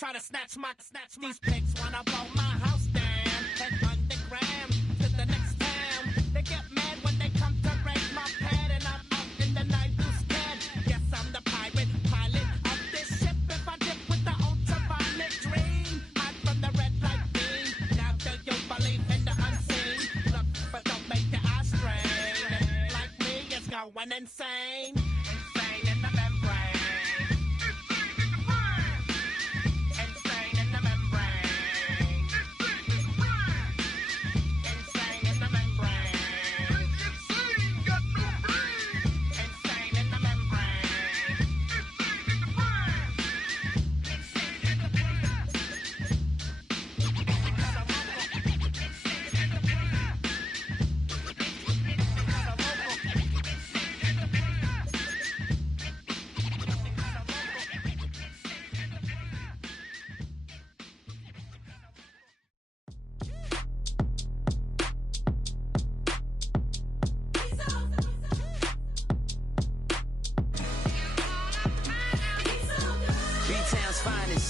try to snatch these pigs wanna blow my house down. Head underground to the next town. They get mad when they come to raid my pad, and I'm out in the night too scared. Guess I'm the pirate pilot of this ship. If I dip with the ultraviolet dream, hide from the red light beam. Now do you believe in the unseen? Look, but don't make your eyes strain. Like me, it's going insane. Insane in the membrane.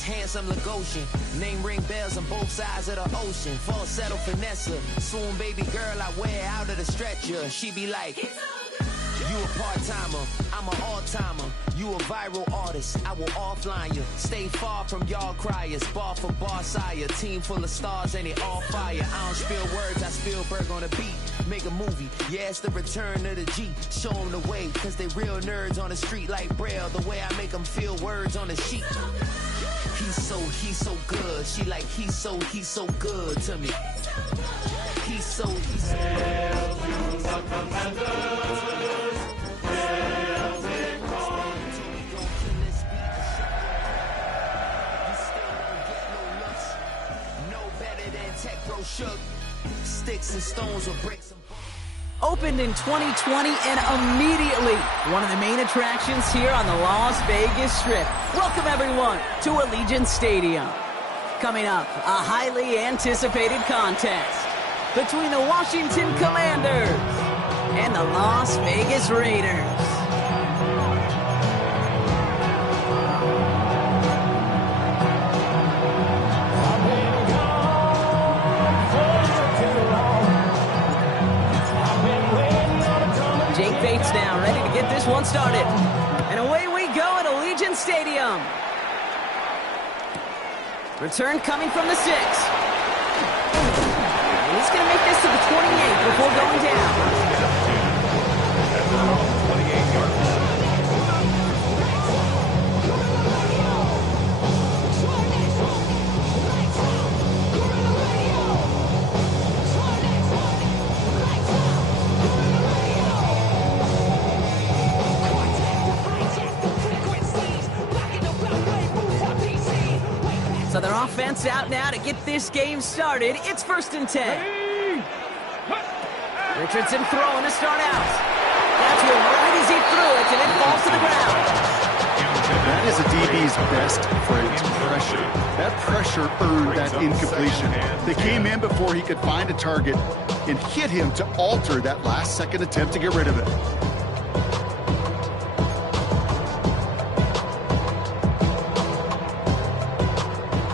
Handsome Lagosian, name ring bells on both sides of the ocean. Falsetto finesse, swoon baby girl I wear out of the stretcher. She be like, you a part-timer, I'm an all-timer. You a viral artist, I will offline you. Stay far from y'all criers, bar for bar sire. Team full of stars and it all fire. I don't spill words, I Spielberg on the beat. Make a movie, yeah, it's the return of the G. Show them the way, cause they real nerds on the street like Braille. The way I make them feel words on the sheet. He's so good. She like, he's so good to me. He's so Sticks and stones will break some. Opened in 2020 and immediately one of the main attractions here on the Las Vegas Strip. Welcome everyone to Allegiant Stadium. Coming up, a highly anticipated contest between the Washington Commanders and the Las Vegas Raiders. Now ready to get this one started. And away we go at Allegiant Stadium. Return coming from the 6. And he's going to make this to the 28 before going down. 28-yard line. So their offense out now to get this game started. It's 1st and 10. Richardson throwing to start out. That's one right as he threw it, and it falls to the ground. That is a DB's best friend, pressure. That pressure earned that incompletion. They came in before he could find a target and hit him to alter that last-second attempt to get rid of it.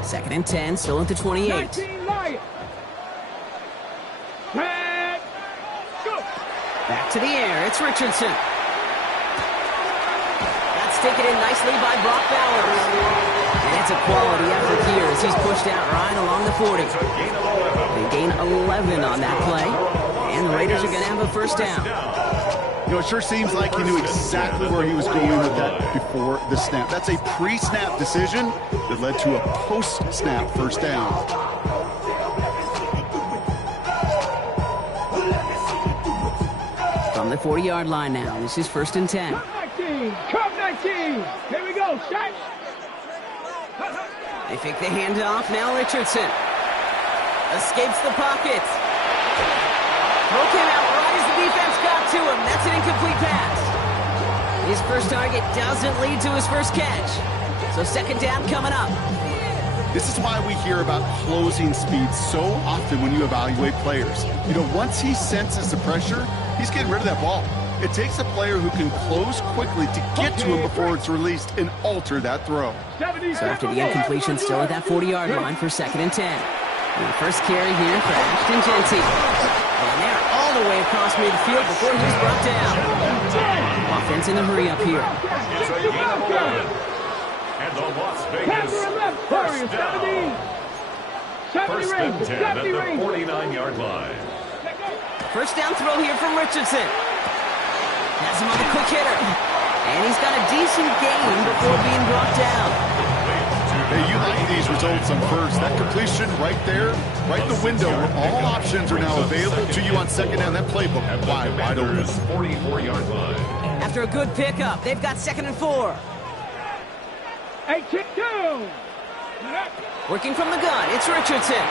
2nd and 10, still at the 28. Back to the air, it's Richardson. That's taken in nicely by Brock Bowers. And it's a quality effort here as he's pushed out right along the 40. They gain 11 on that play, and the Raiders are going to have a first down. You know, it sure seems like he knew exactly where he was going with that before the snap. That's a pre-snap decision that led to a post-snap first down. From the 40-yard line now, this is 1st and 10. Come 19, here we go, shot. They fake the handoff, now Richardson. Escapes the pocket. Throw came out right as the defense got to him. That's an incomplete pass. His first target doesn't lead to his first catch. So 2nd down coming up. This is why we hear about closing speed so often when you evaluate players. You know, once he senses the pressure, he's getting rid of that ball. It takes a player who can close quickly to get to him before it's released and alter that throw. So after the incompletion, still at that 40-yard line for 2nd and 10. And the first carry here for Ashton Genty. And they're all the way across midfield before he's brought down. Offense in the hurry up here. It's a gain of 11. And the Las Vegas first down. First and 10 at the 49-yard line. First down throw here from Richardson. Has him on the quick hitter. And he's got a decent gain before being brought down. Hey, you like these results on first. That completion right there, right in the window where all options are now available to you on second down. That playbook wide open. 44-yard line. After a good pickup, they've got 2nd and 4. 8-2. Working from the gun, it's Richardson.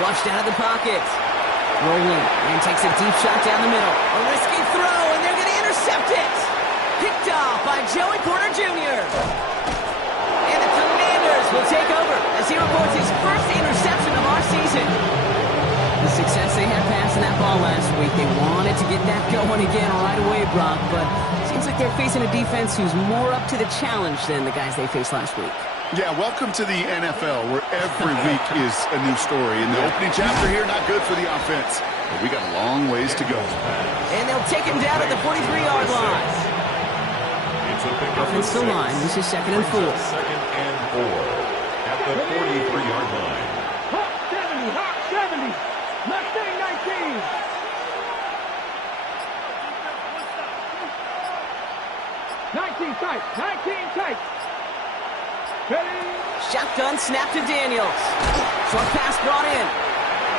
Flushed out of the pocket. Rolling, and takes a deep shot down the middle. A risky throw, and they're going to intercept it. Picked off by Joey Porter Jr. And the Commanders will take over as he reports his first interception of our season. The success they had passing that ball last week, they wanted to get that going again right away, Brock, but it seems like they're facing a defense who's more up to the challenge than the guys they faced last week. Yeah, welcome to the NFL, where every week is a new story. And the opening chapter here, not good for the offense. But we got a long ways to go. And they'll take him down at the 43-yard line. Offense still line. This is 2nd and 4. 2nd and 4 at the 43-yard line. Hawk 70, Hawk 70. Mustang 19. Tight, 19 tight. Shotgun snap to Daniels. Short pass brought in.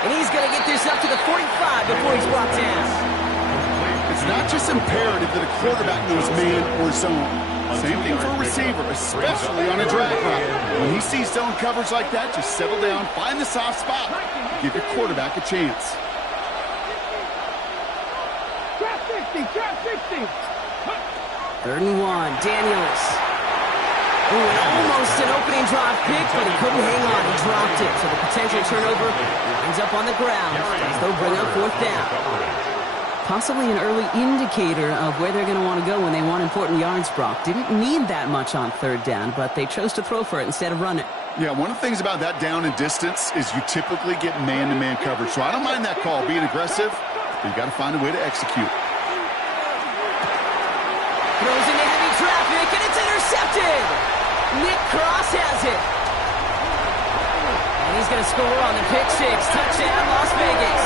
And he's going to get this up to the 45 before he's brought down. It's not just imperative that a quarterback knows man or zone. Same thing for a receiver, especially on a drag route. When he sees zone coverage like that, just settle down, find the soft spot, give your quarterback a chance. Trap 60, trap 60. 3rd and 1, Daniels. Ooh, and almost an opening drive pick, but he couldn't hang on. He dropped it, so the potential turnover winds up on the ground as they'll bring up 4th down. Possibly an early indicator of where they're going to want to go when they want important yards, Brock. Didn't need that much on 3rd down, but they chose to throw for it instead of run it. Yeah, one of the things about that down and distance is you typically get man-to-man coverage. So I don't mind that call, being aggressive, but you got to find a way to execute. Throws into heavy traffic, and it's intercepted! Nick Cross has it. And he's going to score on the pick six. Touchdown, Las Vegas.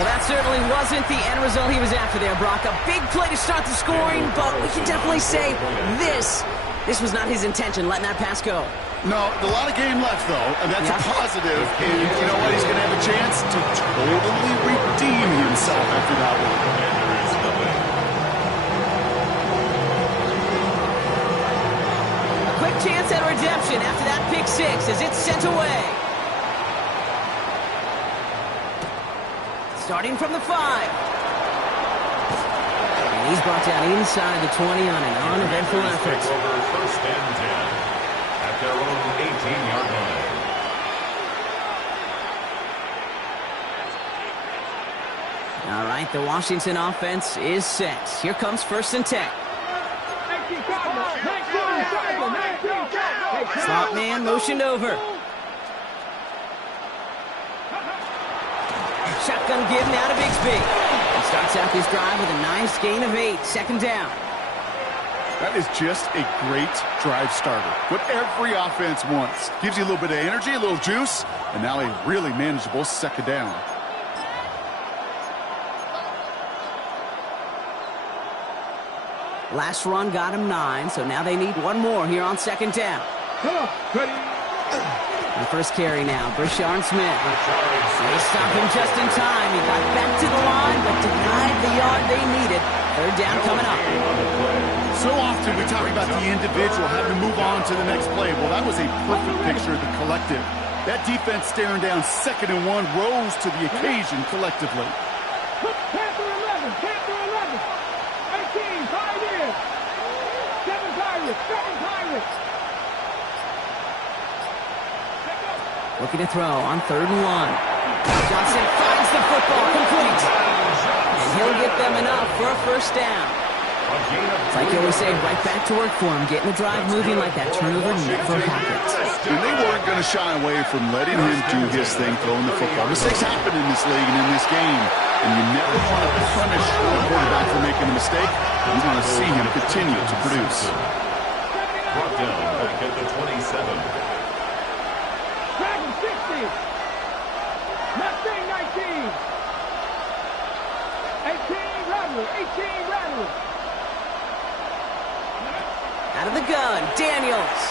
Well, that certainly wasn't the end result he was after there, Brock. A big play to start the scoring, but we can definitely say this was not his intention, letting that pass go. No, a lot of game left, though, and that's a positive. And you know what? He's going to have a chance to totally redeem himself after that one. A quick chance at redemption after that pick six as it's sent away. Starting from the 5. And he's brought down inside the 20 on an uneventful effort. Over 1st and 10 at their own 18-yard line. All right, the Washington offense is set. Here comes 1st and 10. Slot man motioned over. Shotgun give now to Bigsby. He starts out this drive with a nice gain of 8. 2nd down. That is just a great drive starter. What every offense wants. Gives you a little bit of energy, a little juice, and now a really manageable 2nd down. Last run got him 9, so now they need one more here on 2nd down. The first carry now, Brashard Smith. They stopped him just in time. He got back to the line, but denied the yard they needed. 3rd down coming up. So often we talk about the individual having to move on to the next play. Well, that was a perfect picture of the collective. That defense staring down 2nd and 1 rose to the occasion collectively. Panther 11, Panther 11. 18, Pioneers. 7 Pirates, 7 Pirates. Looking to throw on 3rd and 1. Johnson finds the football complete. And he'll get them enough for a first down. It's like you always say, right back to work for him. Getting the drive moving like that turnover never happens. And they weren't going to shy away from letting him do his thing, throwing the football. Mistakes happen in this league and in this game. And you never want to punish the quarterback for making a mistake. You want to see him continue to produce. Brought down back at the 27. Dragon 60. Mustang 19. 18 Rattler. 18 Rattler. Out of the gun, Daniels.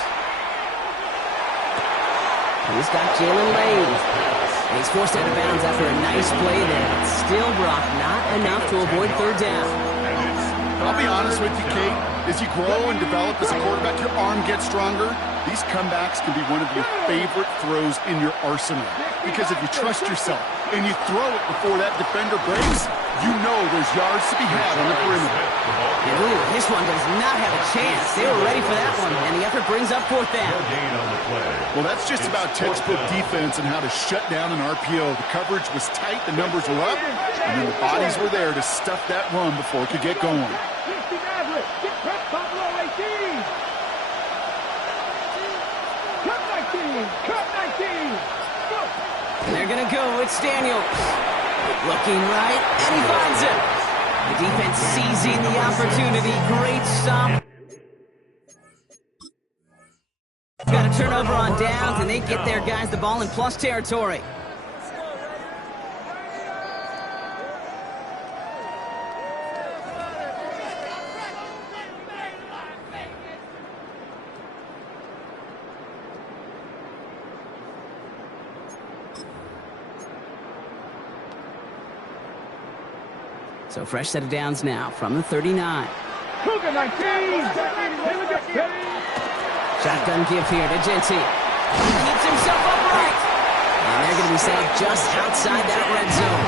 He's got Jalen Lane. And he's forced out of bounds after a nice play there. But still, Brock, not enough to avoid third down. I'll be honest with you, Kate. As you grow and develop as a quarterback, your arm gets stronger. These comebacks can be one of your favorite throws in your arsenal. Because if you trust yourself and you throw it before that defender breaks, you know there's yards to be had on the perimeter. And ooh, this one does not have a chance. They were ready for that one, and the effort brings up fourth down. Gain on the play. Well, that's just about textbook defense and how to shut down an RPO. The coverage was tight, the numbers were up, and then the bodies were there to stuff that run before it could get going. 60 Maverick. Get pressed Buffalo 18. Cut 19. Cut 19. Go. And they're going to go with Daniels. Looking right, and he finds it. The defense seizing the opportunity. Great stop. Got a turnover on downs, and they get their guys the ball in plus territory. So fresh set of downs now from the 39. Cougar 19. Shotgun give here to Genty. He keeps himself upright. And they're going to be set up just outside that red zone.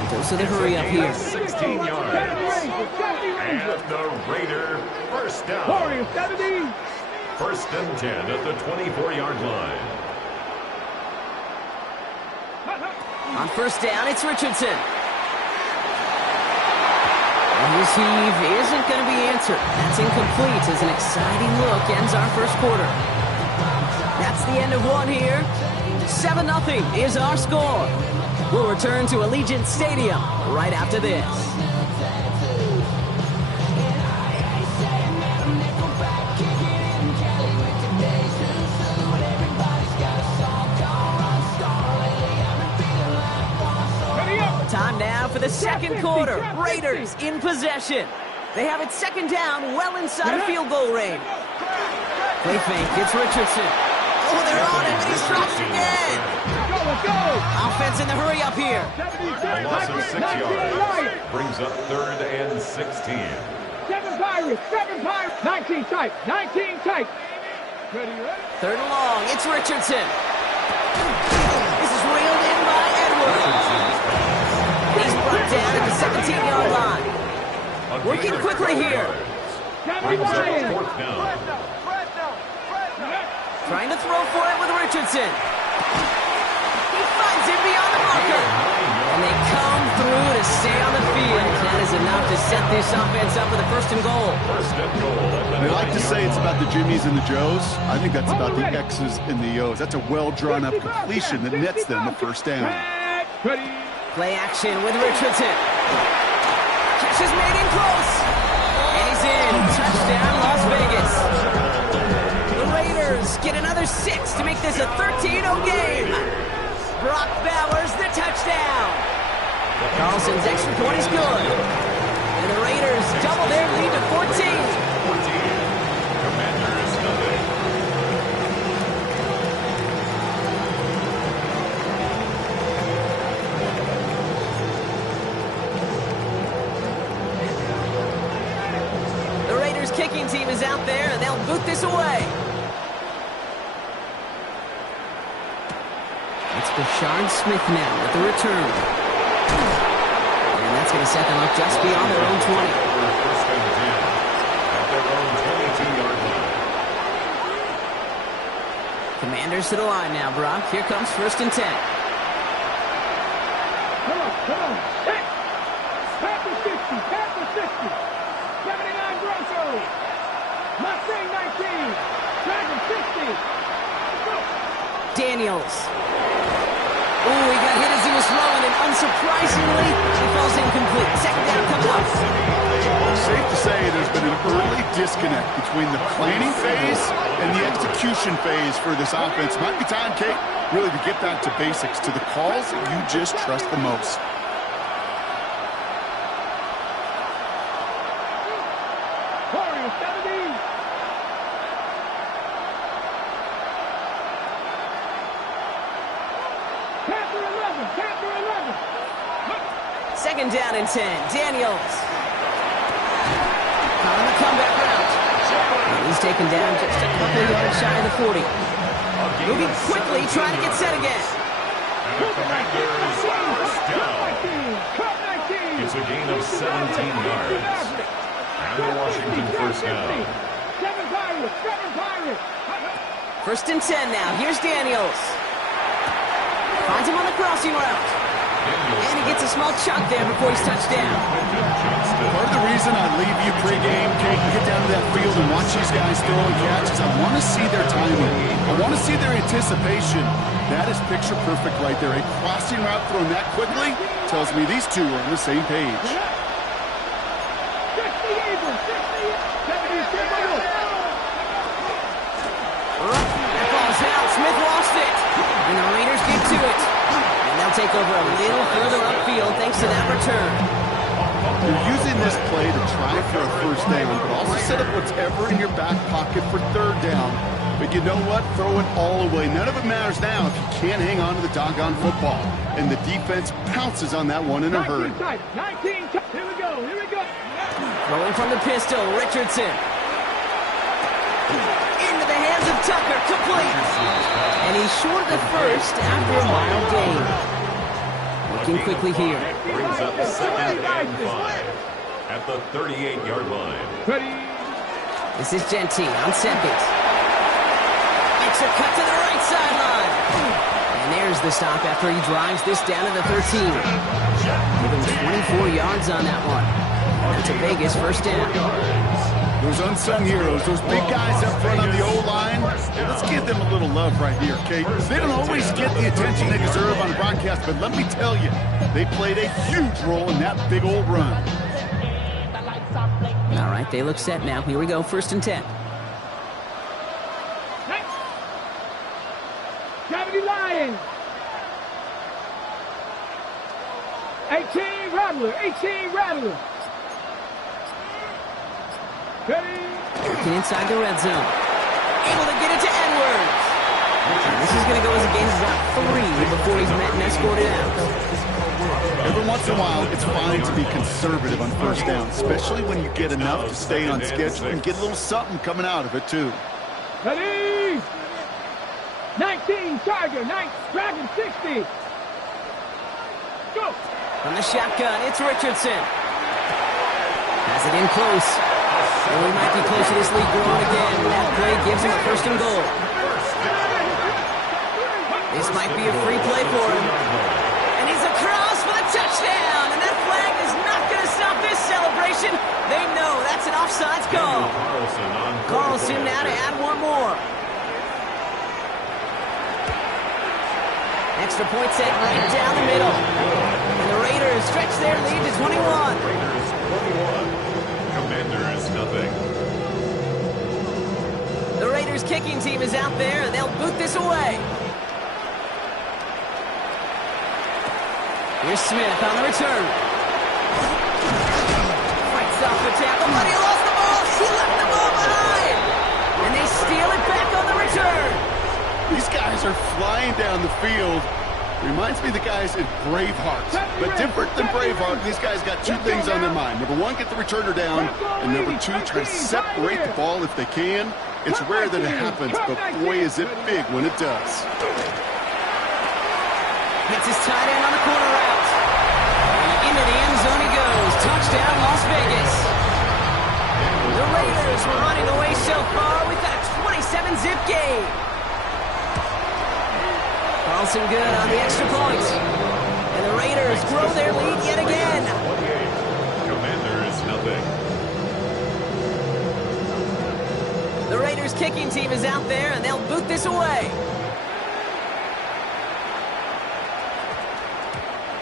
And goes to the hurry up here. 16 yards. And the Raider first down. Warrior 70. First and 10 at the 24-yard line. On first down, it's Richardson. His heave isn't going to be answered. That's incomplete as an exciting look ends our first quarter. That's the end of one here. 7-0 is our score. We'll return to Allegiant Stadium right after this. Time now for the second quarter. Raiders in possession. They have it second down, well inside of field goal range. Play fake, it's Richardson. Oh, they're on it, and he's dropped again. Go. Offense in the hurry up here. A loss of 6 yards. Brings up third and 16. 7 Pirates. 19 tight. 19 tight. Ready? Third and long, it's Richardson. This is reeled in by Edwards. He's brought down at the 17-yard line. Working quickly here. Brings up fourth down. Trying to throw for it with Richardson. He finds it beyond the marker. And they come through to stay on the field. That is enough to set this offense up with a first and goal. First and goal. They like to say it's about the Jimmies and the Joes. I think that's about the X's and the O's. That's a well-drawn-up completion that nets them the first down. Ready? Play action with Richardson. Catch is made in close. And he's in. Touchdown, Las Vegas. The Raiders get another 6 to make this a 13-0 game. Brock Bowers the touchdown. Carlson's extra point is good. And the Raiders double their lead to 14. Commanders nothing. The Raiders kicking team is out there, and they'll boot this away. It's Bashard Smith now with the return. And that's going to set them up just beyond their own 20. First and 10 at their own 22-yard line. Commanders to the line now, Brock. Here comes first and 10. Come on. Hit. Panther 60. Panther 60. 79 Broncos. Mustang 19. Dragon 60. Go. Daniels. Ooh, he got hit as he was throwing, and unsurprisingly, he falls incomplete. Second down coming up. Safe to say there's been an early disconnect between the planning phase and the execution phase for this offense. Might be time, Kate, really to get back to basics, to the calls that you just trust the most. Warriors 70. Panther 11. Panther 11. Second down and 10. Daniels. On the comeback route. And he's taken down just a couple of yards shy of the 40. Moving quickly, trying to get set again. And the Commanders first down. It's a gain of 17 yards. And the Washington first down. 7 Pirates. 7 Pirates. First and 10 now. Here's Daniels. Finds him on the crossing route. And he gets a small chunk there before he's touched down. Part of the reason I leave you pregame, Kate, and get down to that field and watch these guys throw and catch is I want to see their timing. I want to see their anticipation. That is picture perfect right there. A crossing route thrown that quickly tells me these two are on the same page. 60 Abrams. 60. 70 That ball's out. Smith lost it. And the Raiders get to it. And they'll take over a little further upfield thanks to that return. You're using this play to try for a first down, but also set up whatever in your back pocket for third down. But you know what? Throw it all away. None of it matters now if you can't hang on to the doggone football. And the defense pounces on that one in a hurry. 19 tight. Here we go. Here we go. Throwing from the pistol, Richardson. Into the hands of Tucker, complete. And he's short of the first after a mild gain. Looking quickly here. Brings up second and 5 at the 38-yard line. Ready. This is Genty on second. Makes a cut to the right sideline. And there's the stop after he drives this down to the 13. Give him 24 yards on that one. That's a Vegas first down. Those unsung heroes, those big guys up front on the O-line, let's give them a little love right here, Kate. They don't always get the attention they deserve on the broadcast, but let me tell you, they played a huge role in that big old run. All right, they look set now. Here we go, first and 10. 70 Lions. 18 Rattler. 18 Rattler. Ready. Working inside the red zone. Able to get it to Edwards. And this is going to go as a gain of about 3 before he's met and escorted out. Every once in a while, it's fine to be conservative on first down, especially when you get enough to stay on schedule and get a little something coming out of it, too. Ready. 19 Tiger. 9 Dragon 60. Go. From the shotgun, it's Richardson. Has it in close. And we might be close to this lead growing again. That play gives him a first and goal. This might be a free play for him. And he's across for the touchdown. And that flag is not going to stop this celebration. They know that's an offsides call. Carlson now to add one more. Extra point set right down the middle. And the Raiders stretch their lead to 21. Raiders 21. Commanders nothing. The Raiders kicking team is out there, and they'll boot this away. Here's Smith on the return. Fights off the tackle, but he lost the ball. He left the ball behind. And they steal it back on the return. These guys are flying down the field. Reminds me of the guys in Braveheart. But different than Braveheart, these guys got 2 things on their mind. Number 1, get the returner down. And number 2, try to separate the ball if they can. It's rare that it happens, but boy, is it big when it does. Hits his tight end on the corner route. And into the end zone he goes. Touchdown, Las Vegas. The Raiders were running away so far. We've got a 27-zip game. Carlson good on the extra point. And the Raiders grow their lead kicking team is out there, and they'll boot this away.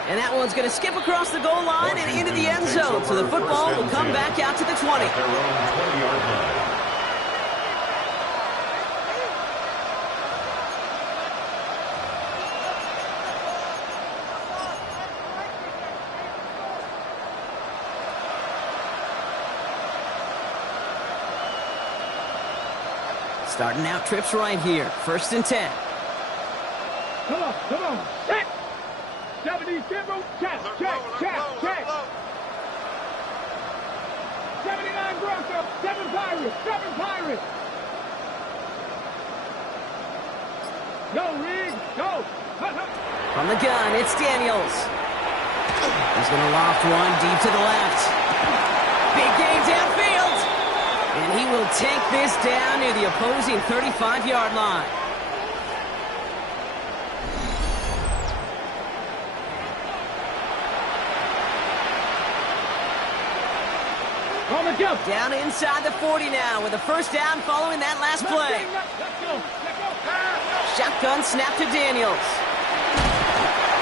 And that one's going to skip across the goal line and into the end zone. So the football will come back out to the 20. At their own 20-yard line. Starting out trips right here. 1st and 10. Come on, set. 70, Timber, check. 79 Broncos, 7 Pirates. Go, Reed, go. From the gun, it's Daniels. He's going to loft one deep to the left. Big gain downfield. And he will take this down near the opposing 35-yard line. Down inside the 40 now with a 1st down following that last play. Let's go. Shotgun snap to Daniels.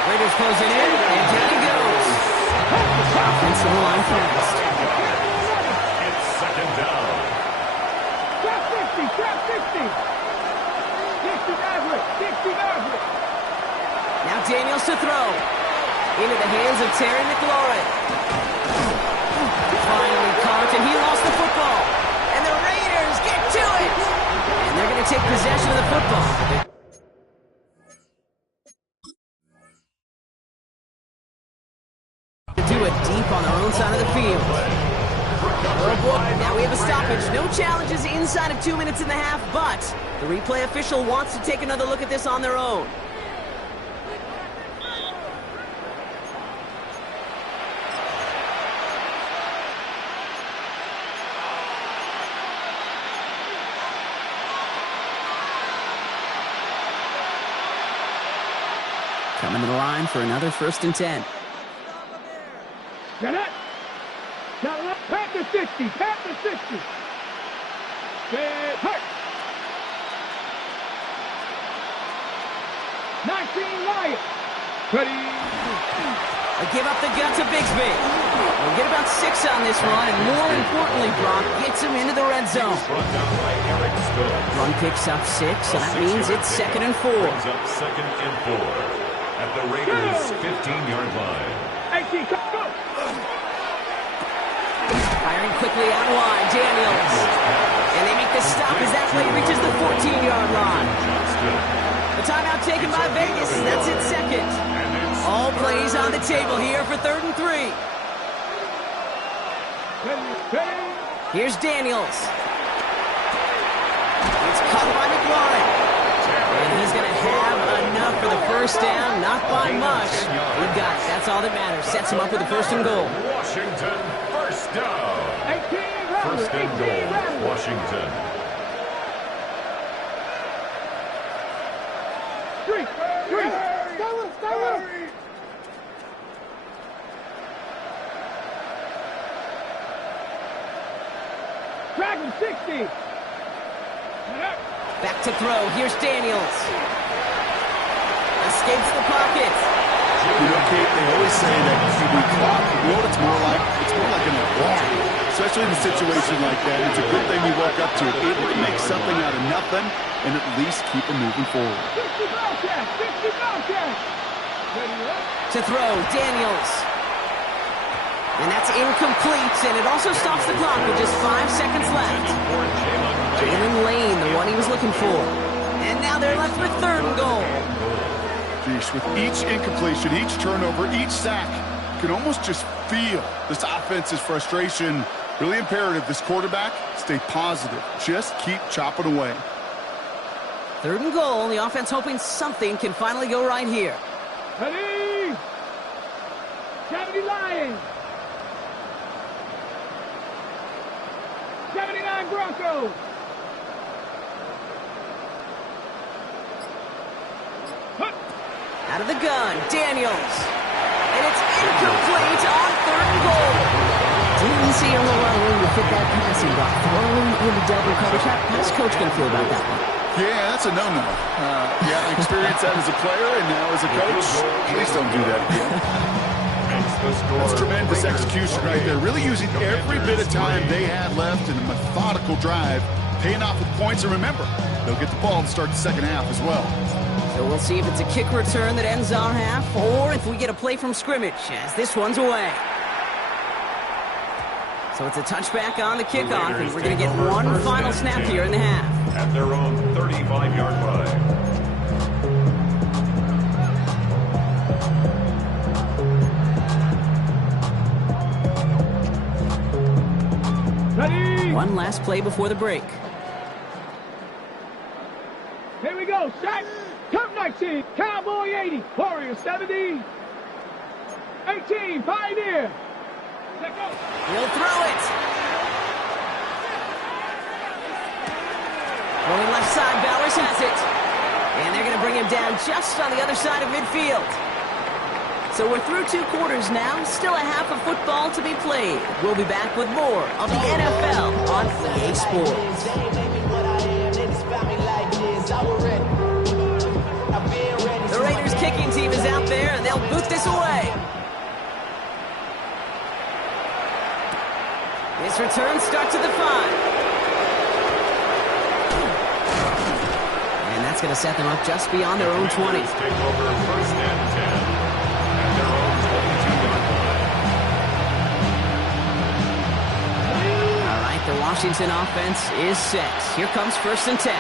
Raiders closing in, and down he goes. Offensive line fast. It's 2nd down. Trap 60. 60 Maverick. Now Daniels to throw. Into the hands of Terry McLaurin. Finally caught, and he lost the football. And the Raiders get to it. And they're going to take possession of the football. Do it deep on their own side of the field. Oh boy, now we have a stoppage. No challenges inside of 2 minutes and a half, but the replay official wants to take another look at this on their own. Coming to the line for another 1st and 10. Get it. Pat the 60. Get hurt. 19 Lions. Ready. They give up the gut to Bigsby. We'll get about 6 on this run, and more importantly, Brock gets him into the red zone. Run picks up 6, so that means it's 2nd and 4. Brings up 2nd and 4 at the Raiders' 15-yard line. 18, go. Firing quickly out wide, Daniels. And they make the stop as that play reaches the 14-yard line. The timeout taken by Vegas. That's it, 2nd. All plays on the table here for 3rd and 3. Here's Daniels. It's caught by McLaurin. And he's going to have enough for the 1st down. Not by much. He got it. That's all that matters. Sets him up with a 1st and goal. Washington, 1st down. 1st and goal, Washington. Three. Stay with him. Dragon 60. Back to throw. Here's Daniels. Escapes the pocket. You know, Kate, they always say that QB clock. You know what it's more like? It's more like an alarm. Especially in a situation like that. It's a good thing you woke up to it. Able to make something out of nothing and at least keep them moving forward. 60 Bobcats. To throw, Daniels. And that's incomplete, and it also stops the clock with just 5 seconds left. Jalen Lane, the one he was looking for. And now they're left with 3rd and goal. Geez, with each incompletion, each turnover, each sack, you can almost just feel this offense's frustration. Really imperative, this quarterback, stay positive. Just keep chopping away. 3rd and goal, the offense hoping something can finally go right here. Ready? 70 Lions. 79 Broncos. Out of the gun, Daniels. And it's incomplete on 3rd and goal. Didn't see a whole lot of room to fit that passing block. Throwing into double coverage. How's Coach going to feel about that one? Yeah, that's a no-no. Yeah, I experienced that as a player and now as a coach. Please don't do that again. That's tremendous execution right there. Really using every bit of time they had left in a methodical drive, paying off with points. And remember, they'll get the ball to start the second half as well. So we'll see if it's a kick return that ends our half or if we get a play from scrimmage as this one's away. So it's a touchback on the kickoff, and we're going to get one final snap here in the half. At their own 35-yard line. Ready? One last play before the break. Here we go. Set. Come 19. Cowboy 80. Warrior 70. 18. Pioneer. Let go. He'll throw it. Going left side, Bowers has it. And they're going to bring him down just on the other side of midfield. So we're through 2 quarters now. Still a half of football to be played. We'll be back with more of the NFL on EA Sports. The Raiders kicking team is out there, and they'll boot this away. This return starts at the 5. And that's going to set them up just beyond their own 20. Take over first and 10 at their own 22-yard line. All right, the Washington offense is set. Here comes first and 10.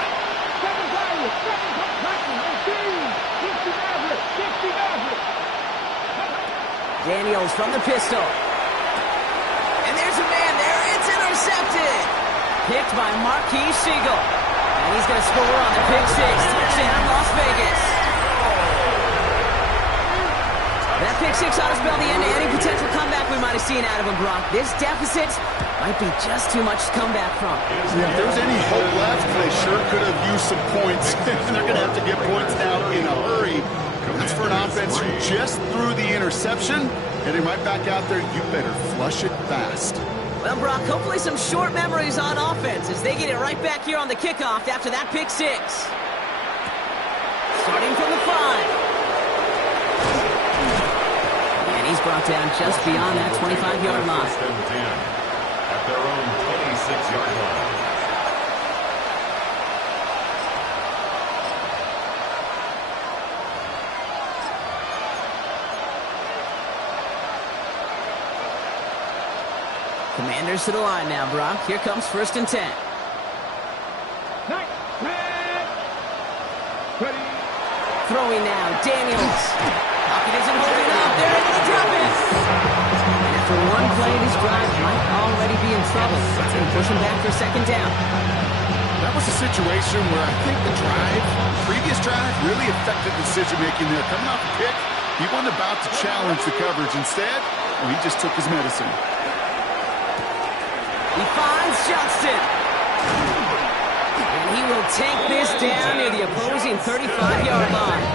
Daniels from the pistol. And there's a man there. It's intercepted. Picked by Marquis Siegel. And he's going to score on the pick 6. Touchdown, Las Vegas. That pick 6 ought to spell the end to any potential comeback we might have seen out of him, Brock. This deficit might be just too much to come back from. Yeah, if there was any hope left, they sure could have used some points. And they're going to have to get points now in a hurry. That's for an offense who just threw the interception, heading right back out there. You better flush it fast. Well, Brock, hopefully some short memories on offense as they get it right back here on the kickoff after that pick 6. Starting from the 5. And he's brought down just beyond that 25-yard line. First and 10 at their own 26-yard line. Commanders to the line now, Brock. Here comes first and 10. Throwing now, Daniels. Pocket isn't holding up. They're able to drop it. And after one play, this drive might already be in trouble. It's going to push him back for second down. That was a situation where I think the previous drive, really affected decision-making there. Coming off a pick, he wasn't about to challenge the coverage. Instead, he just took his medicine. He finds Johnston. And he will take this down near the opposing 35-yard line.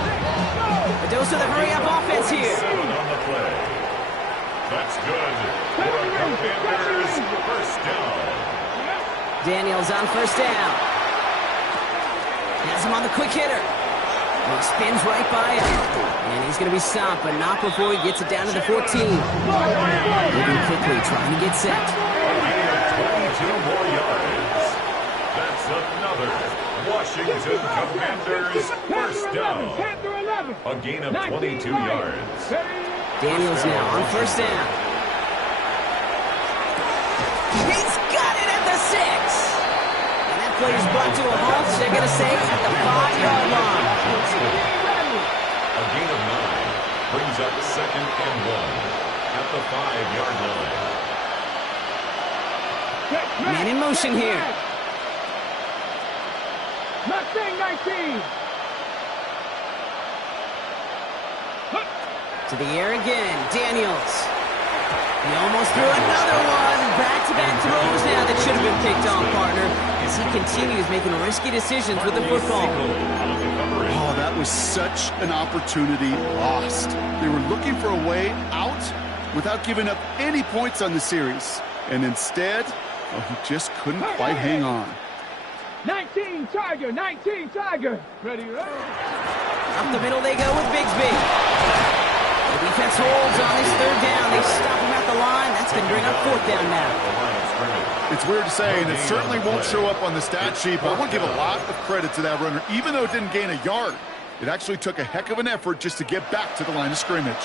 A dose of the hurry-up offense here. 7 on the play. That's good for a Commanders first down. Daniels on first down. Has him on the quick hitter. He spins right by him. And he's going to be stopped, but not before he gets it down to the 14. Moving quickly, trying to get set. 22 more yards. That's another Washington Commanders first down. A gain of 22 yards. Daniels now on first down. He's got it at the 6. And that play is brought to a halt. They're going to say at the 5-yard line. A gain of 9 brings up second and 1 at the 5-yard line. Man in motion here. Mustang 19. To the air again, Daniels. He almost threw another one. Back-to-back throws now that should have been picked off, partner, as he continues making risky decisions with the football. Oh, that was such an opportunity lost. They were looking for a way out without giving up any points on the series. And instead, well, he just couldn't quite hang on. 19 Tiger, 19 Tiger. Ready, ready. Up the middle they go with Bigsby. The defense holds on this third down. They stop him at the line. That's going to bring up fourth down now. It's weird to say, and it certainly won't show up on the stat sheet, but I want to give a lot of credit to that runner. Even though it didn't gain a yard, it actually took a heck of an effort just to get back to the line of scrimmage.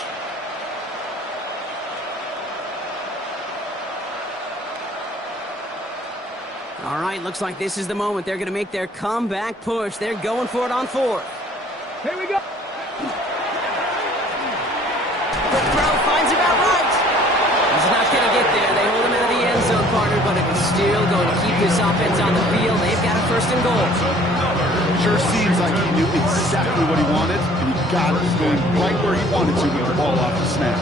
All right, looks like this is the moment. They're going to make their comeback push. They're going for it on fourth. Here we go. Quick throw, finds about right. He's not going to get there. They hold him out of the end zone, partner, but it is still going to keep this offense on the field. They've got a first and goal. Sure seems like he knew exactly what he wanted, and he got it going right where he wanted to with the ball off the snap.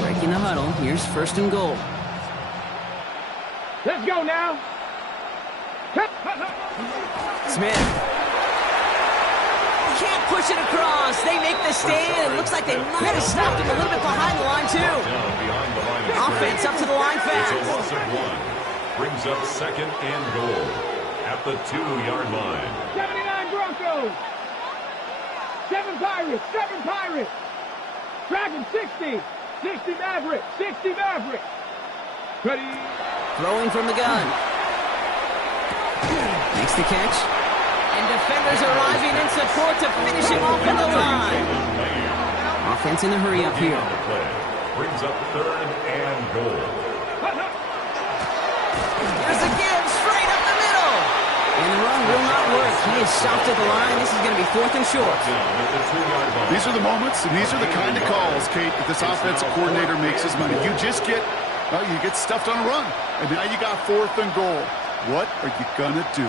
Breaking the huddle. Here's first and goal. Let's go now. Smith. Can't push it across. They make the stand. It looks like they might have stopped him a little bit behind the line, too. Offense up to the line fast. Brings up second and goal at the 2-yard line. 79 Broncos. 7 Pirates. 7 Pirates. Dragon 60. 60 Maverick. 60 Maverick. Ready. Throwing from the gun. Makes the catch. And defenders arriving in support to finish him off in the line. Offense in the hurry up here. Brings up third and goal. Here's a give straight up the middle. And the run will not work. He is stopped at the line. This is going to be fourth and short. These are the moments, and these are the kind of calls, Kate, that this offensive coordinator makes his money. You just get, well, you get stuffed on a run, and now you got fourth and goal. What are you going to do?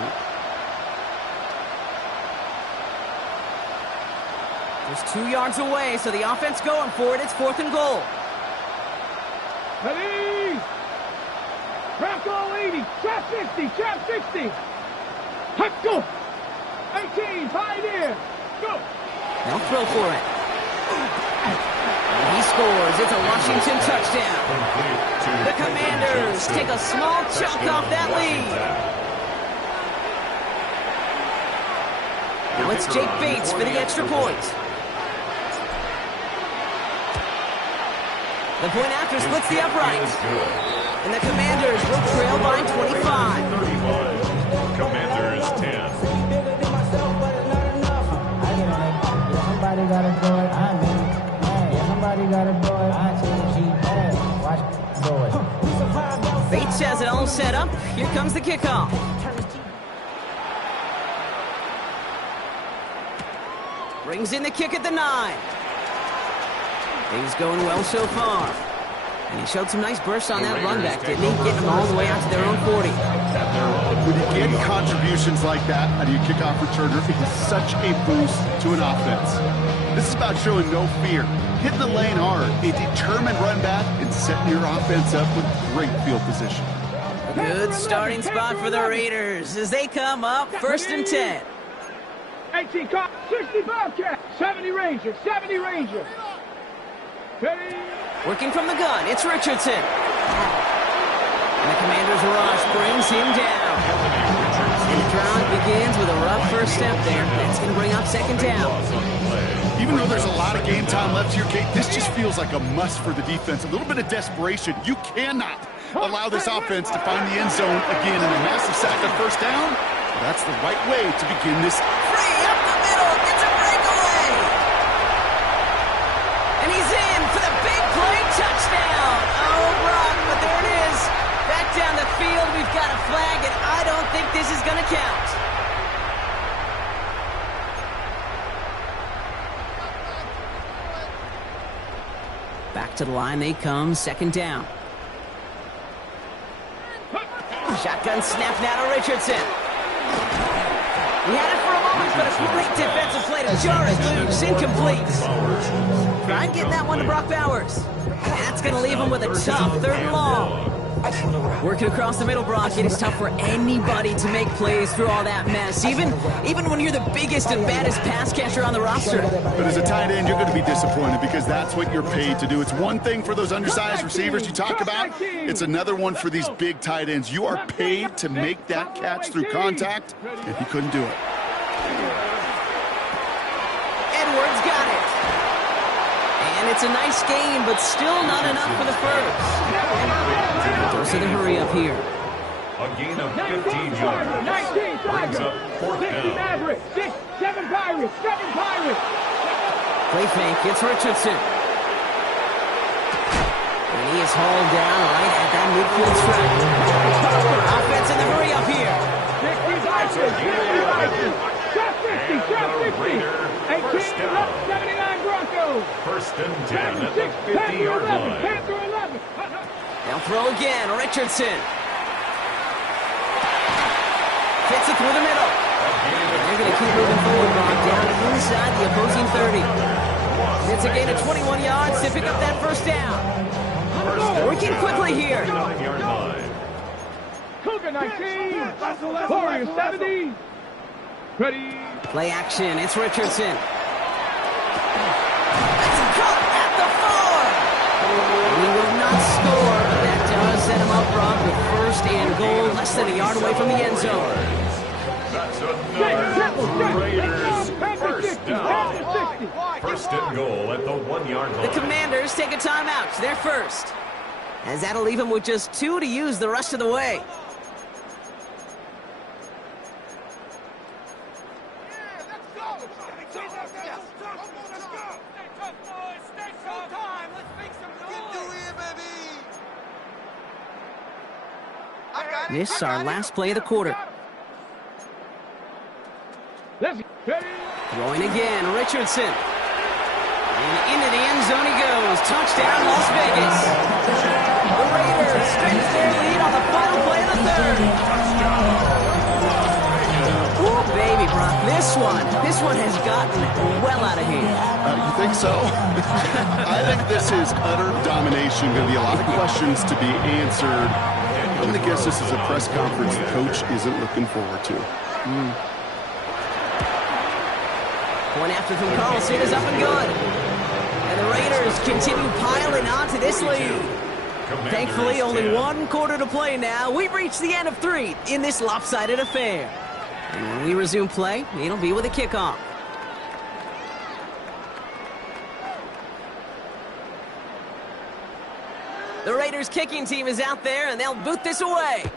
Just 2 yards away, so the offense going for it. It's fourth and goal. Ready. Bronco 80. Trap 60. Trap 60. Hut, go. 18. Pioneer. Go. They'll throw for it. And he scores. It's a Washington touchdown. The Commanders take a small chunk off that lead. Now it's Jake Bates for the extra point. The point after splits the upright. And the Commanders will trail by 25. Commanders 10. Somebody gotta do it, I mean, hey, somebody gotta do it, I watch do it. Bates has it all set up. Here comes the kickoff. Brings in the kick at the 9. Things going well so far. And he showed some nice bursts on that run back, didn't he? Getting them all the way out to their own 40. When you get contributions like that out of your kickoff returner, it is such a boost to an offense. This is about showing no fear, hitting the lane hard, a determined run back, and setting your offense up with great field position. A good starting spot for the Raiders as they come up first and 10. 18 car, 60 Bobcat, 70 Ranger, 70 Ranger. Ready. Working from the gun, it's Richardson. And the Commanders' rush brings him down. And the drive begins with a rough first step there. That's going to bring up second down. Even though there's a lot of game time left here, Kate, this just feels like a must for the defense. A little bit of desperation. You cannot allow this offense to find the end zone again in a massive sack of first down. That's the right way to begin this. Free up the middle, gets a breakaway. And he's in for the big play touchdown. Oh, Brock, but there it is. Back down the field, we've got a flag, and I don't think this is going to count. Back to the line they come, second down. Shotgun snap now to Richardson. He had it for a moment, but a great defensive play to jar it loose. Incomplete. Try getting that one to Brock Bowers. That's going to leave him with a tough third and long. Working across the middle, Brock, it is tough for anybody to make plays through all that mess, even when you're the biggest and baddest pass catcher on the roster. But as a tight end, you're going to be disappointed because that's what you're paid to do. It's one thing for those undersized receivers you talk about. It's another one for these big tight ends. You are paid to make that catch through contact, and he couldn't do it. Edwards got it. And it's a nice gain, but still not enough for the first. Throws to the hurry up here. A gain of 15 yards. 19 Brings up fourth 60 down. Mavericks, 7 Pirates, 7 Pirates. Play fake, it's Richardson. And he is hauled down right at that midfield stripe. Offense in the hurry up here. 60 Vikings, 60 Vikings. Shot 50, shot 60. 18 left, 79 Broncos. First and 10 at the 10 through 50-yard 11, line. 10 through 11. They'll throw again, Richardson. Fits it through the middle. And they're going to keep moving forward, Brock, down inside the opposing 30. It's a gain of 21 yards to pick up that first down. Working quickly here. 9-yard line. Cougar 19, Warriors 70. Ready. Play action, it's Richardson. That's a cut at the 4. He will not score, but that does set him up, Brock, with first and goal, less than a yard away from the end zone. That's another Raiders first down. First and goal at the 1-yard line. The Commanders take a timeout. They're first. As that'll leave him with just 2 to use the rest of the way. This is our last play of the quarter. Throwing again, Richardson. And into the end zone he goes. Touchdown, Las Vegas. The Raiders straighten their lead on the final play of the third. Ooh, baby, Brock. This one has gotten well out of hand. You think so? I think this is utter domination. Going to be a lot of questions to be answered. I'm going to guess this is a press conference the coach isn't looking forward to. Point after from Carlson is up and good. And the Raiders continue piling on to this lead. Thankfully, only 1 quarter to play now. We've reached the end of 3 in this lopsided affair. And when we resume play, it'll be with a kickoff. The Raiders kicking team is out there, and they'll boot this away.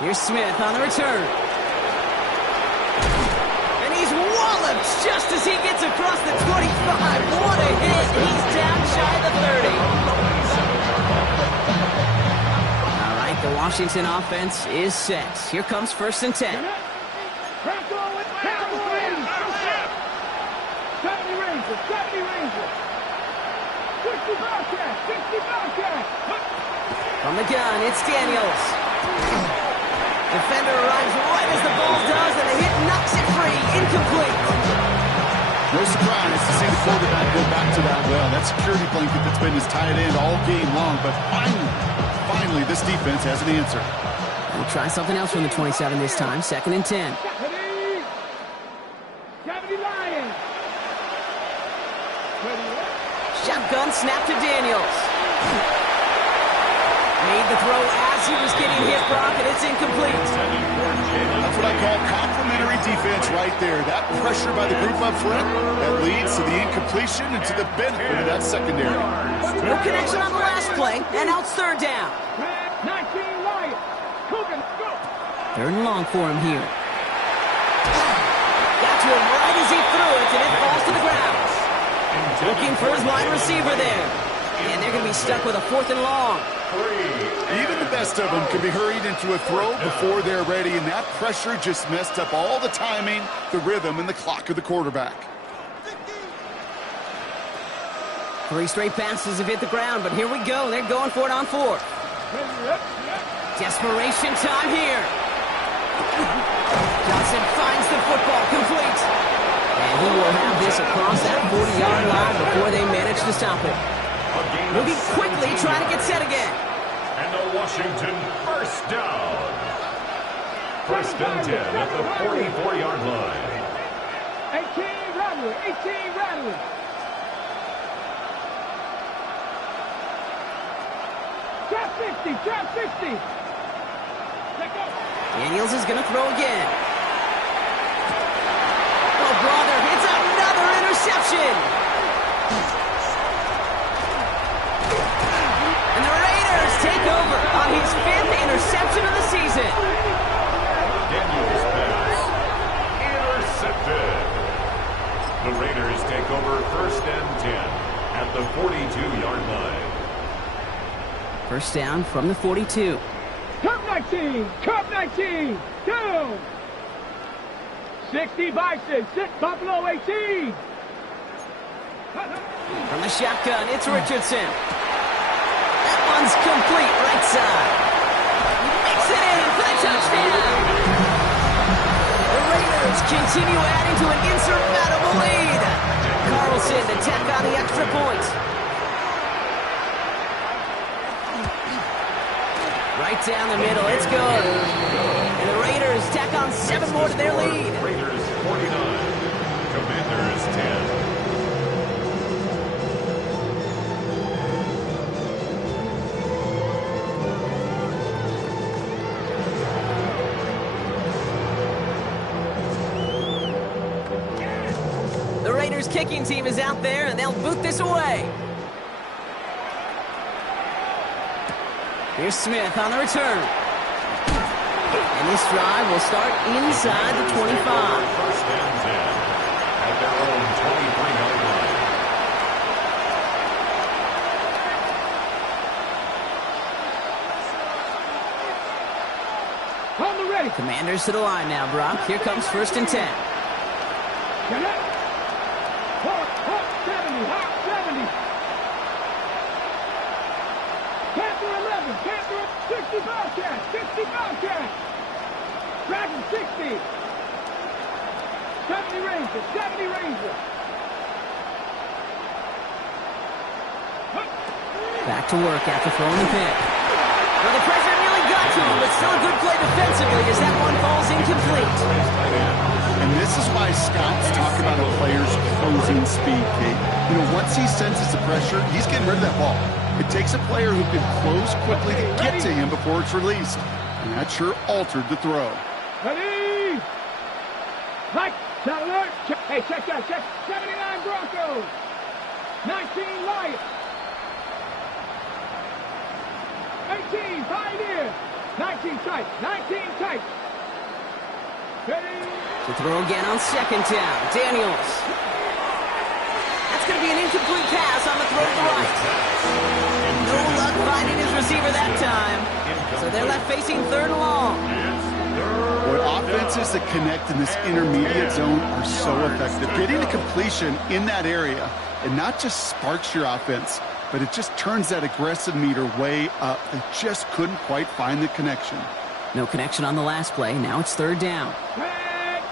Here's Smith on the return. And he's walloped just as he gets across the 25. What a hit. He's down shy of the 30. All right, the Washington offense is set. Here comes first and 10. 70 Rangers. 60 Bobcats, 60 Bobcats. From the gun, it's Daniels. Defender arrives right as the ball does, and the hit knocks it free. Incomplete. No surprise to see the quarterback go back to that well. That security blanket that's been his tight end all game long, but finally, this defense has an answer. We'll try something else from the 27 this time. Second and 10. 70 Lions. Shotgun snap to Daniels. Made the throw as he was getting hit, Brock, and it's incomplete. That's what I call complimentary defense right there. That pressure by the group up front, that leads to the incompletion and to the benefit of that secondary. No connection on the last play, and now it's third down. 19 Lions. Third and long for him here. Got to him right as he threw it, and it falls to the ground. Looking for his wide receiver there. And they're going to be stuck with a 4th and long. Even the best of them can be hurried into a throw before they're ready, and that pressure just messed up all the timing, the rhythm, and the clock of the quarterback. 3 straight passes have hit the ground, but here we go. They're going for it on 4th. Desperation time here. Johnson finds the football complete. And he will have this across that 40-yard line before they manage to stop it. A gain Moving quickly, trying to get set again. And the Washington first down. First and 10 at the 44-yard line. 18 Rattler, 18 Rattler. Trap 60, trap 60. Let go. Daniels is going to throw again. Oh, brother, it's another interception. And the Raiders take over on his 5th interception of the season. Daniels pass. Intercepted. The Raiders take over first and 10 at the 42-yard line. First down from the 42. Cup 19, Cup 19, down. 60 Bison, 6 Buffalo 18. From the shotgun, it's Richardson. That one's complete, right side. He makes it in for the touchdown. The Raiders continue adding to an insurmountable lead. Carlson to tack on the extra point. Right down the middle, it's good. And the Raiders tack on 7 more to their lead. Raiders 49, Commanders 10. The Raiders kicking team is out there, and they'll boot this away. Here's Smith on the return. And this drive will start inside the 25. First and 10 at their own 23-yard line. On the ready. Commanders to the line now, Brock. Here comes first and 10. Get up. Hawk 70, Hawk 70. Panther 11, Panther 60 Bobcat, 60 Bobcat. Dragon 60. 70 Ranger, 70 Ranger. Back to work after throwing the pick. Well, the pressure nearly got to him, but still a good play defensively as that one falls incomplete. And this is why scouts talk about a player's closing speed, Kate. You know, once he senses the pressure, he's getting rid of that ball. It takes a player who can close quickly to get to him before it's released. And that sure altered the throw. Ready. Mike, shot alert. Hey, check that, check. 79 Broncos. 19 Lions. 18 Pioneer. 19 Tights, 19 Tights. Ready. To throw again on second down. Daniels. That's going to be an incomplete pass on the throw to the right. No luck finding his receiver that time. So they're left facing third and long. Boy, offenses that connect in this intermediate zone are so effective. Getting a completion in that area, it not just sparks your offense, but it just turns that aggressive meter way up. They just couldn't quite find the connection. No connection on the last play. Now it's third down. Back.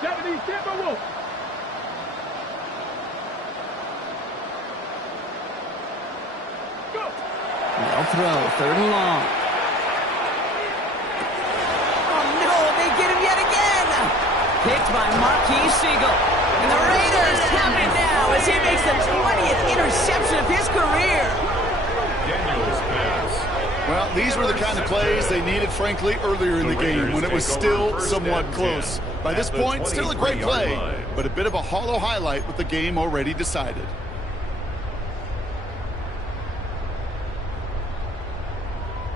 70 Timberwolves. Go. They'll throw third and long. Oh no, they get him yet again. Picked by Marquis Siegel. And the Raiders have it now as he makes the 20th interception of his career. Daniels pass. Well, these were the kind of plays they needed, frankly, earlier in the game when it was still somewhat close. By this point, still a great play, but a bit of a hollow highlight with the game already decided.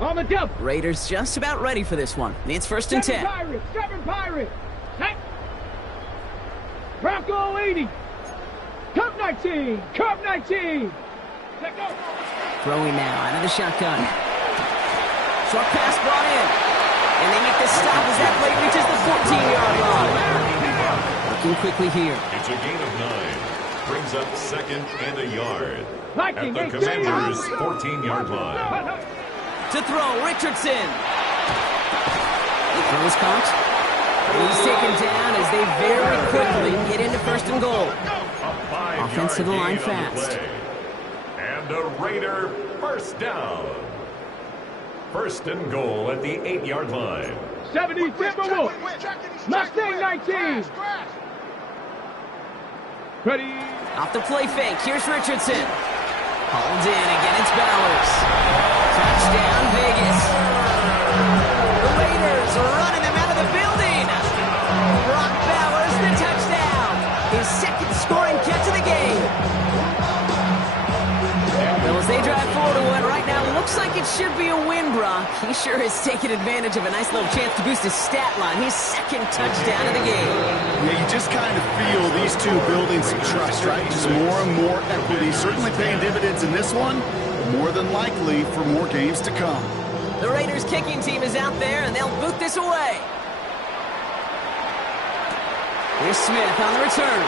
On the double. Raiders just about ready for this one. It's first and 10. Seven Pirates. Hey. Bronco 80. Cup 19. Cup 19. Let go. Throwing now out of the shotgun. Short pass brought in. And they make the stop as that play reaches the 14-yard line. Looking quickly here. It's a gain of 9. Brings up second and a yard. At Viking, the Commanders' 14-yard line. To throw, Richardson. The throw is caught. He's taken down as they very quickly get into first and goal. Offense to the line fast. And And a Raider first down. First and goal at the 8-yard line. 70 Timberwolves. Mustang 19. Ready. Off the play fake. Here's Richardson. Hauled in. Again, it's Bowers. Touchdown, Vegas. The Raiders are running them out of the building. Brock Bowers, the touchdown. His second scoring catch of the game. Well, as they drive forward to what right now looks like it should be a win, Brock. He sure has taken advantage of a nice little chance to boost his stat line. His second touchdown of the game. Yeah, you just kind of feel these two building some trust, right? Just more and more equity. Certainly paying dividends in this one. More than likely for more games to come. The Raiders kicking team is out there, and they'll boot this away. Here's Smith on the return.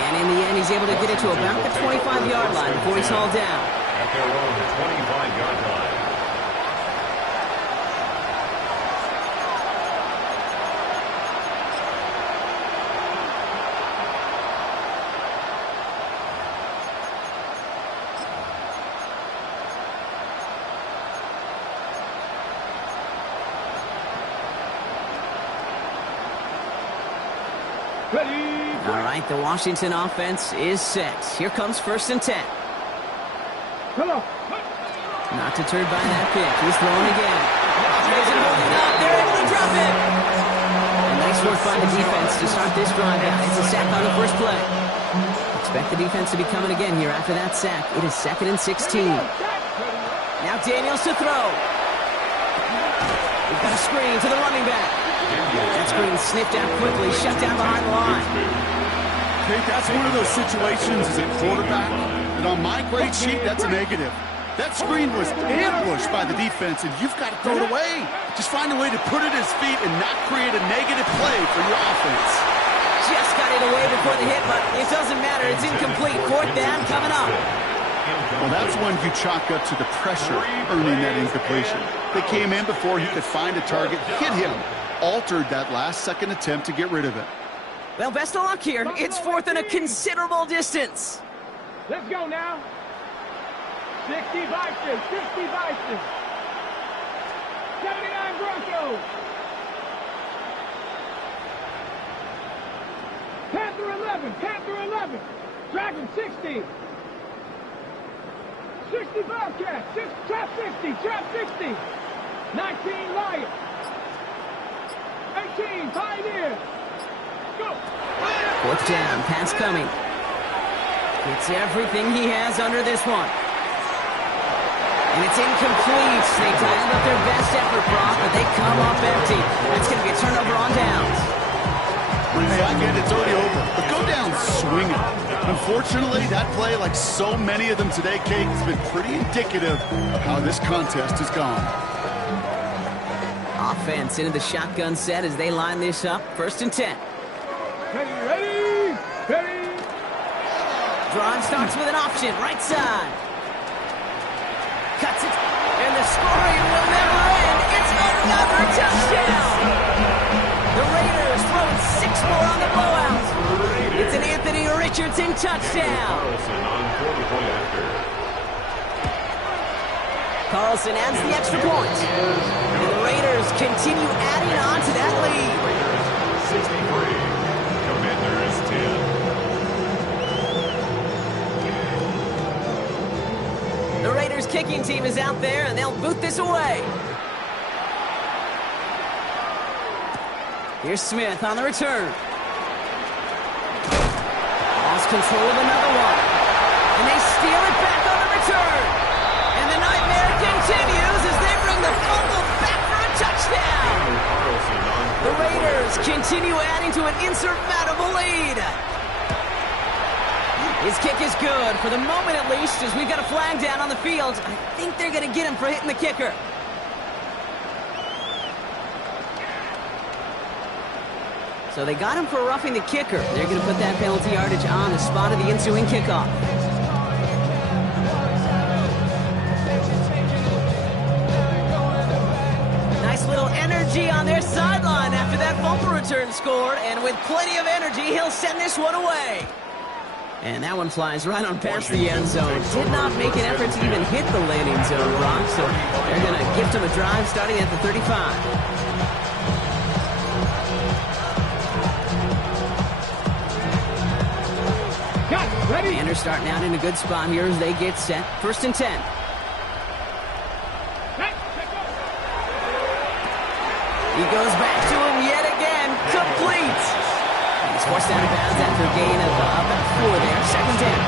And in the end, he's able to get it to about the 25-yard line before he's hauled down. At their own 25-yard line. Ready. All right, the Washington offense is set. Here comes 1st and 10. Come on. Not deterred by that pick. He's throwing again. He isn't holding up. They're able to drop it. A nice work by the defense to start this drive out. It's a sack on the first play. Expect the defense to be coming again here after that sack. It is 2nd and 16. Now Daniels to throw. We've got a screen to the running back. That screen sniffed out quickly, shut down behind the line. Okay, that's one of those situations as a quarterback, and on my grade sheet, that's a negative. That screen was ambushed by the defense, and you've got to throw it away. Just find a way to put it at his feet and not create a negative play for your offense. Just got it away before the hit, but it doesn't matter. It's incomplete. 4th down coming up. Well, that's when you chalk up to the pressure earning that incompletion. They came in before he could find a target, hit him, altered that last-second attempt to get rid of it. Well, best of luck here. It's 4th and a considerable distance. Let's go now. 60 Vikings. 60 Vikings. 79 Broncos. Panther 11. Panther 11. Dragon 60. 60 Bobcats. Trap 60. Trap 60. 19 Lions. 18 Pioneers. Go. 4th down. Pass coming. It's everything he has under this one. And it's incomplete. They dialed up their best effort, Brock, but they come up empty. That's going to be a turnover on downs. Hey, I get it. It's already over. But go down swinging. Unfortunately, that play, like so many of them today, Kate, has been pretty indicative of how this contest has gone. Offense into the shotgun set as they line this up. 1st and 10. Ready. Ready. Drawn starts with an option. Right side. Cuts it. And the scoring will never end. It's another touchdown. The Raiders throwing 6 more on the blowout. It's an Anthony Richardson touchdown. Carlson adds the extra point. And the Raiders continue adding on to that lead. 63. Commanders 10. The Raiders kicking team is out there, and they'll boot this away. Here's Smith on the return. Lost control of another one. And they steal it back on the return. And the nightmare continues as they bring the fumble back for a touchdown. The Raiders continue adding to an insurmountable lead. His kick is good, for the moment at least, as we've got a flag down on the field. I think they're going to get him for hitting the kicker. So they got him for roughing the kicker. They're going to put that penalty yardage on the spot of the ensuing kickoff. Nice little energy on their sideline after that fumble return scored, and with plenty of energy, he'll send this one away. And that one flies right on past the end zone. Did not make an effort to even hit the landing zone, Brock. So they're going to gift him a drive starting at the 35. Commanders starting out in a good spot here as they get set. 1st and 10. He goes back to him yet again. Complete. And he's forced out of bounds after a gain of about 4 there. 2nd down.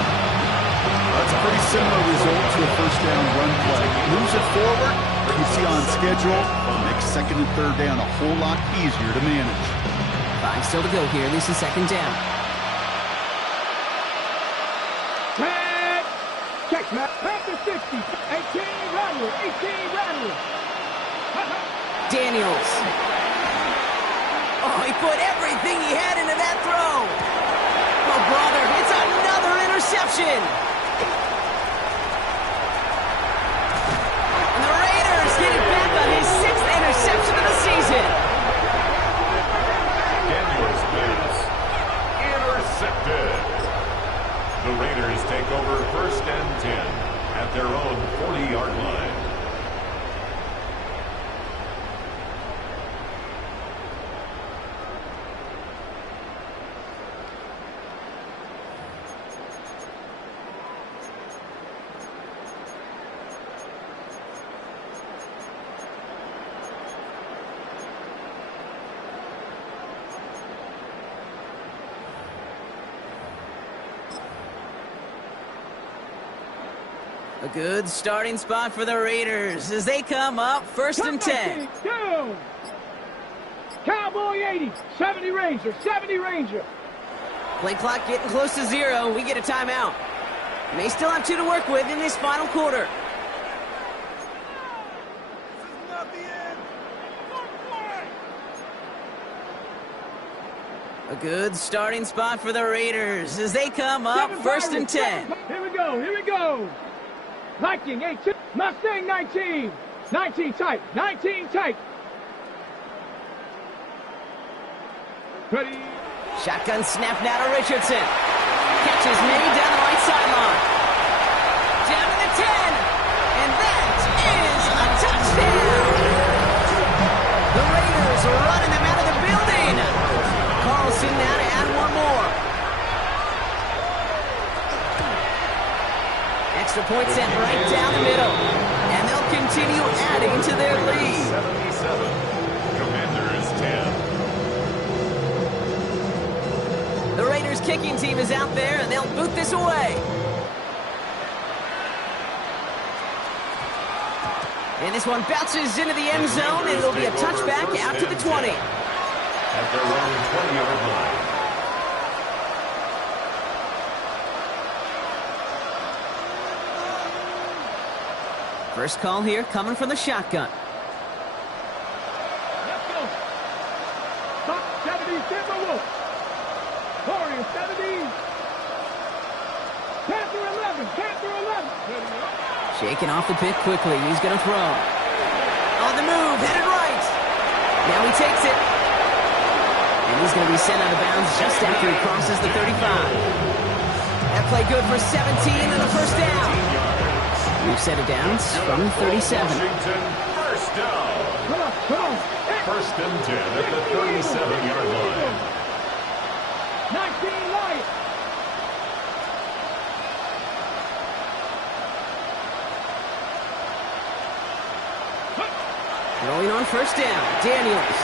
That's a pretty similar result to a 1st down run play. Moves it forward. You see on schedule, makes 2nd and 3rd down a whole lot easier to manage. 5 still to go here. This is 2nd down. Check, Matt. Panther 60. 18 Rattler. 18 Rattler. Daniels. Oh, he put everything he had into that throw. Oh, brother, it's another interception. And the Raiders get it back on his 6th interception of the season. Daniels pass. Intercepted. The Raiders take over 1st and 10 at their own 40-yard line. A good starting spot for the Raiders as they come up 1st and 10. Down. Cowboy 80. 70 Ranger. 70 Ranger. Play clock getting close to 0. We get a timeout. May still have 2 to work with in this final quarter. A good starting spot for the Raiders as they come up 1st and 10. Here we go. Here we go. Viking 18. Mustang 19. 19 tight. 19 tight. Ready. Shotgun snap now to Richardson. Catch is made down the right sideline. Down to the 10. And that is a touchdown. The Raiders are running them out of the building. Carlson now to add one more. Extra point sent right down the middle. And they'll continue adding to their lead. 77. Commanders 10. The Raiders kicking team is out there, and they'll boot this away. And this one bounces into the end zone, and it'll be a touchback out to the 20. At their own 20-yard line. First call here coming from the shotgun. Let's go. Top 70 Timberwolves. Warriors 70. Panther 11. Panther 11. Shaking off the pick quickly. He's going to throw. On the move, headed right. Now he takes it. And he's going to be sent out of bounds just after he crosses the 35. That play good for 17 and a 1st down. We've set it down from 37. Washington, 1st down. Come on. 1st and 10 at the 37-yard line. 19 Lions. Rolling on 1st down. Daniels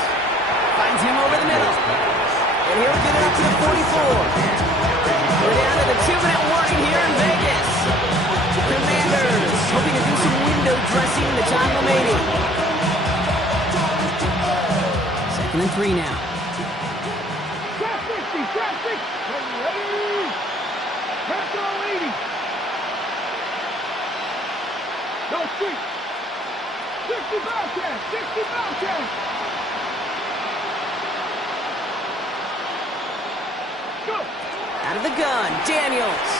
finds him over the middle. And he'll get it up to the 44. We're down to the 2-minute warning here in Vegas. Commanders hoping to do some window dressing in the time remaining. 2nd and 3 now. Trap 60. Ready. Panther 80. Go street. 60 Bobcats. 60 Bobcats. Go. Out of the gun, Daniels.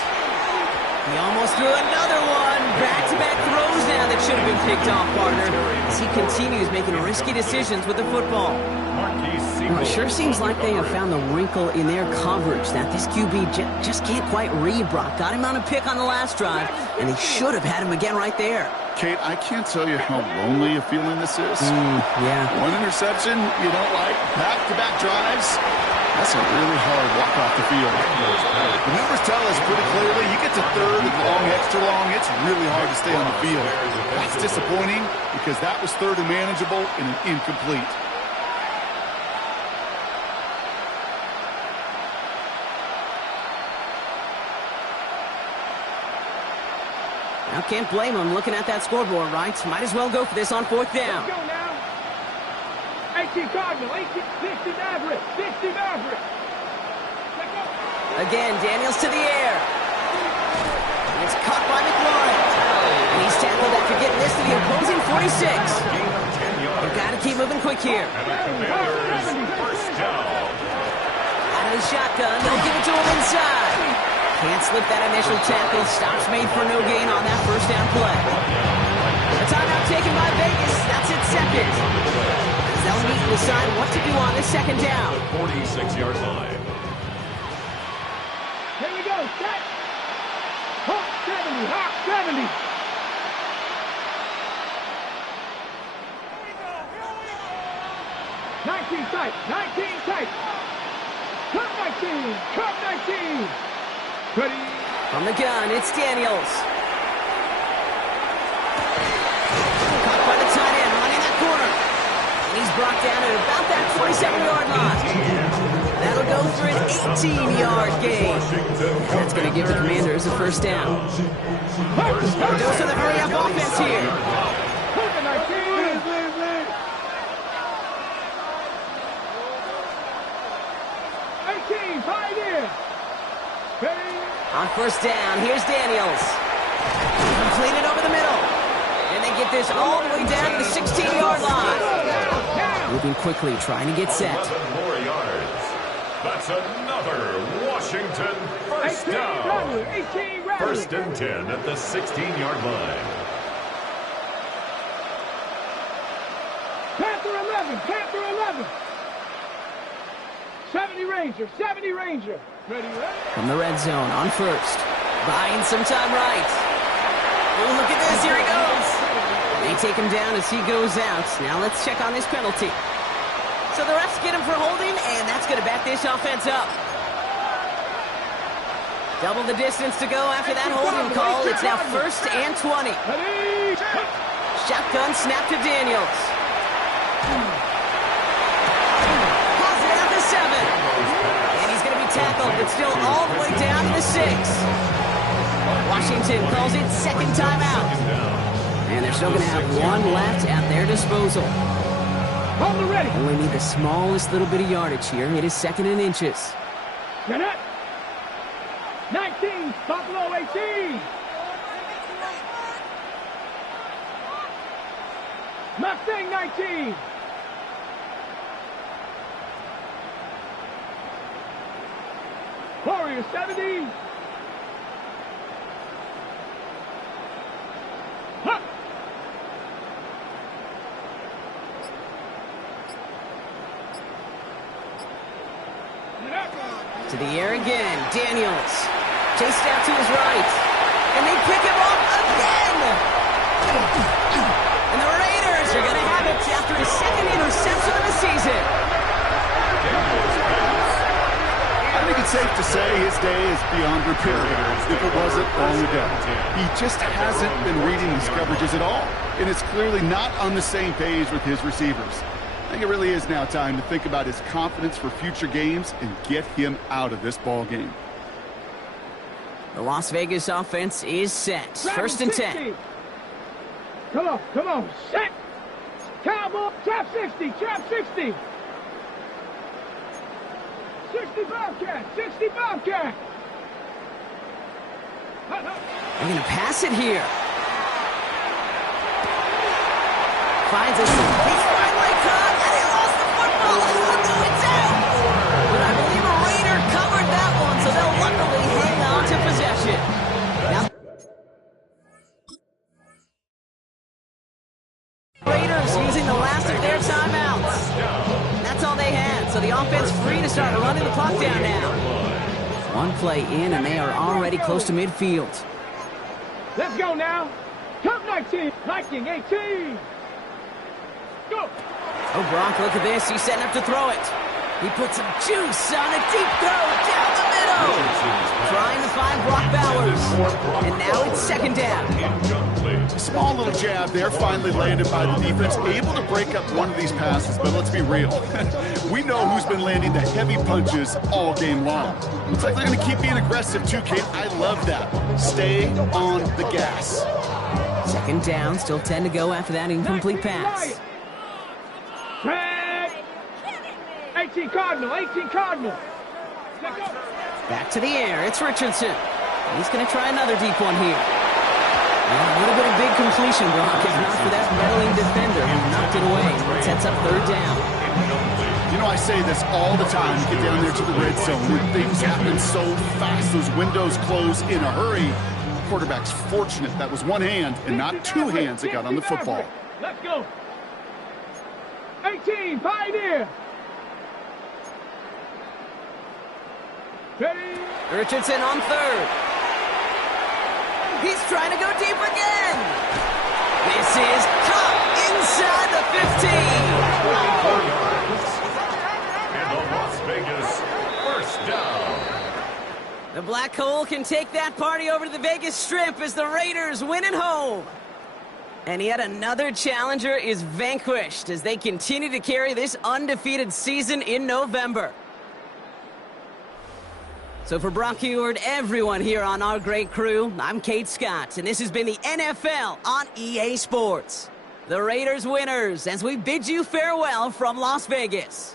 He almost threw another one. Back-to-back throws now that should have been picked off, partner, as he continues making risky decisions with the football. Well, it sure seems like they have found the wrinkle in their coverage that this QB just can't quite read, Brock. Got him on a pick on the last drive, and they should have had him again right there. Kate, I can't tell you how lonely a feeling this is. Yeah. One interception you don't like, back-to-back drives. That's a really hard walk off the field. The numbers tell us pretty clearly, you get to third and long, extra long, it's really hard to stay on the field. That's disappointing because that was third and manageable and an incomplete. Now, can't blame him looking at that scoreboard, right? Might as well go for this on fourth down. Let's go now. 18 Cardinal, 18, 60 Maverick, 60 Maverick. Let's go. Again, Daniels to the air. It's caught by McLaurin. And he's tackled after getting this to the opposing 46. They've got to keep moving quick here. Out of the shotgun, they'll give it to him inside. Can't slip that initial tackle. Stops made for no gain on that first down play. A timeout taken by Vegas. That's its second. As they'll meet and decide what to do on this second down. 46-yard line. Here we go, set. Hawk 70, Hawk 70. 19 tight, 19 tight. Cut 19, cut 19. Ready. From the gun, it's Daniels. Caught by the tight end, running that corner. And he's brought down at about that 47-yard line. That'll go for an 18-yard gain. That's going to give the Commanders a first down. Dose of the hurry-up offense here. 18, Pioneer. On first down, here's Daniels. Completed over the middle. And they get this all the way down to the 16-yard line. Moving quickly, trying to get set. 11 more yards. That's another Washington first down. 18, First and 10 at the 16-yard line. Panther 11, Panther 11. 70 Ranger, 70 Ranger. Ready, ready? From the red zone on first. Buying some time right. Oh, look at this. Here he goes. They take him down as he goes out. Now let's check on this penalty. So the refs get him for holding, and that's going to back this offense up. Double the distance to go after that holding call. It's now first and 20. Ready? Shotgun snap to Daniels. Pulls it out to 7. Tackled, but still all the way down to the 6. Washington calls it second timeout. And they're still going to have one left at their disposal. Hold the ready. Only need the smallest little bit of yardage here. It is second and inches. Get it. 19, Buffalo 18. Mustang 19. Warrior 70. Huh. To the air again. Daniels. Chased out to his right. And they pick him up again. And the Raiders are going to have it after his second interception of the season. I think it's safe to say his day is beyond repair if it wasn't long ago. He just hasn't been reading these coverages at all, and it's clearly not on the same page with his receivers. I think it really is now time to think about his confidence for future games and get him out of this ball game. The Las Vegas offense is set. First and 10. Come on, set. Cowboy, trap 60, trap 60. 60 Bobcat, 60 Bobcat. They're going to pass it here. Finds us. He's finally caught, and he lost the football. It's out. But I believe a Raider covered that one, so they'll luckily hang on to possession. Now using the last of their timeouts. That's all they had, so the offense free to start running the clock down now. One play in, and they are already close to midfield. Let's go now. Come 19, Viking 18. Go. Oh, Gronk, look at this. He's setting up to throw it. He puts some juice on a deep throw down the middle. Trying to find Brock Bowers. And now it's second down. Small little jab there, finally landed by the defense. Able to break up one of these passes, but let's be real. We know who's been landing the heavy punches all game long. Looks like they're going to keep being aggressive too, Kate. I love that. Stay on the gas. Second down, still 10 to go after that incomplete pass. 18 Cardinal, 18 Cardinal. Back to the air, it's Richardson. He's going to try another deep one here. A little bit of big completion, Brock, if not for that meddling defender who knocked it away. It sets up third down. You know, I say this all the time, get down there to the red zone where things happen so fast, those windows close in a hurry. Quarterback's fortunate that was one hand and not two hands that got on the football. Let's go. 18, Pioneer. Ready? Richardson on third. He's trying to go deep again. This is caught inside the 15. And the Las Vegas first down. The Black Hole can take that party over to the Vegas Strip as the Raiders win at home. And yet another challenger is vanquished as they continue to carry this undefeated season in November. So for Brock Huard, everyone here on our great crew, I'm Kate Scott, and this has been the NFL on EA Sports. The Raiders winners as we bid you farewell from Las Vegas.